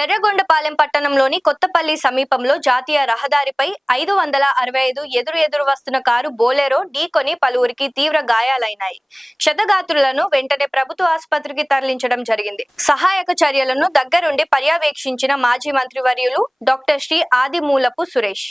ఎర్రగొండపాలెం పట్టణంలోని కొత్తపల్లి సమీపంలో జాతీయ రహదారిపై 565 ఎదురు వస్తున్న కారు బోలెరో ఢీకొని పలువురికి తీవ్ర గాయాలైనాయి. క్షతగాత్రులను వెంటనే ప్రభుత్వ ఆసుపత్రికి తరలించడం జరిగింది. సహాయక చర్యలను దగ్గరుండి పర్యవేక్షించిన మాజీ మంత్రివర్యులు డాక్టర్ శ్రీ ఆదిమూలపు సురేష్.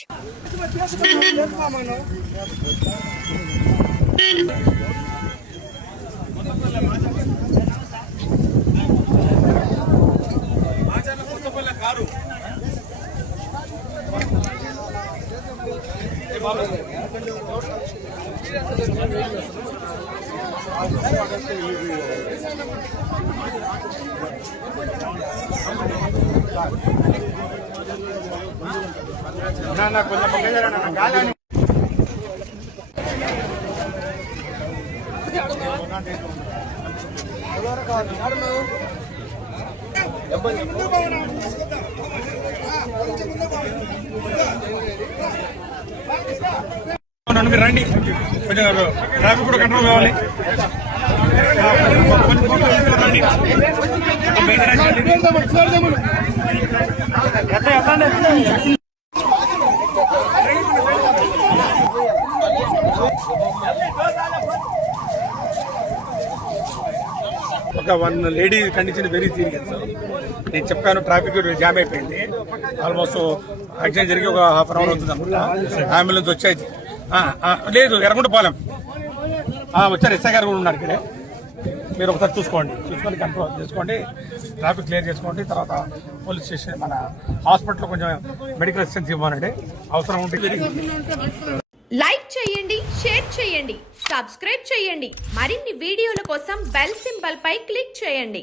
రండి, ట్రాఫిక్ కూడా కంట్రోల్ కావాలి. ఒక one lady condition very serious. నేను చెప్పాను, ట్రాఫిక్ జామ్ అయిపోయింది. ఆల్మోస్ట్ యాక్సిడెంట్ జరిగి ఒక హాఫ్ అన్ అవర్ అవుతుంది అనుకుంటా. అంబులెన్స్ వచ్చేది లేదు, ఎర్రగొండపాలెం వచ్చారు. ఎస్ఐ గారు కూడా ఉన్నారు ఇక్కడే. మీరు ఒకసారి చూసుకొని కంట్రోల్ చేసుకోండి, ట్రాఫిక్ క్లియర్ చేసుకోండి. తర్వాత పోలీస్ స్టేషన్ మన హాస్పిటల్లో కొంచెం మెడికల్ అసిస్టెన్స్ ఇవ్వాలండి, అవసరం ఉంటే. లైక్ చేయండి, షేర్ చేయండి, సబ్స్క్రైబ్ చేయండి. మరిన్ని వీడియోల కోసం బెల్ సింబల్ పై క్లిక్ చేయండి.